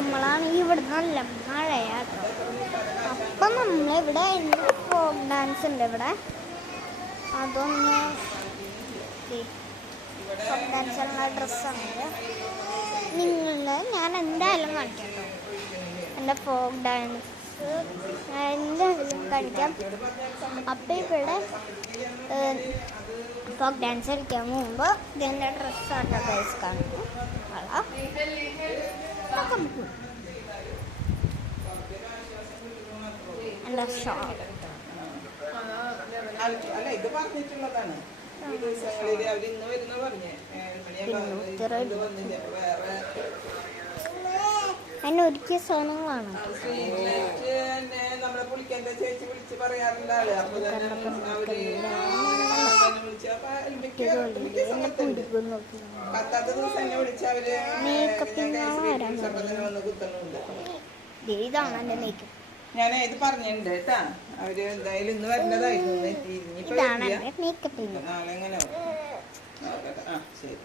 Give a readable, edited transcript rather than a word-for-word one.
നമ്മളാണെങ്കിൽ ഇവിടെ നല്ല മഴയാട്ടോ. അപ്പം നമ്മളിവിടെ ഫോക്ക് ഡാൻസ് ഉണ്ട് ഇവിടെ. അതൊന്ന് ഫോക്ക് ഡാൻസിനുള്ള ഡ്രസ്സാണ്. ഞാൻ എന്തായാലും കാണിക്കാം കേട്ടോ. എൻ്റെ ഫോക്ക് ഡാൻസ് ഞാൻ എന്തായാലും കാണിക്കാം. അപ്പം ഇവിടെ ഫോക്ക് ഡാൻസ് കളിക്കാൻ മുമ്പ് ഇതിൻ്റെ ഡ്രസ്സാട്ടോ ഗൈസ് കാണുന്നു. എൻ്റെ ഷോൾ എന്നെ ഒരുക്കിയ സാധനങ്ങളാണ്. ഇതാണ് എൻ്റെ മേക്കപ്പ്. ഞാൻ ഇത് പറഞ്ഞിട്ടുണ്ട് കേട്ടാ. അവര് എന്തായാലും ഇന്ന് വരേണ്ടതായിരുന്നു. ഇതാണ് എൻ്റെ മേക്കപ്പ്. നാളെ എങ്ങനെ ശരി.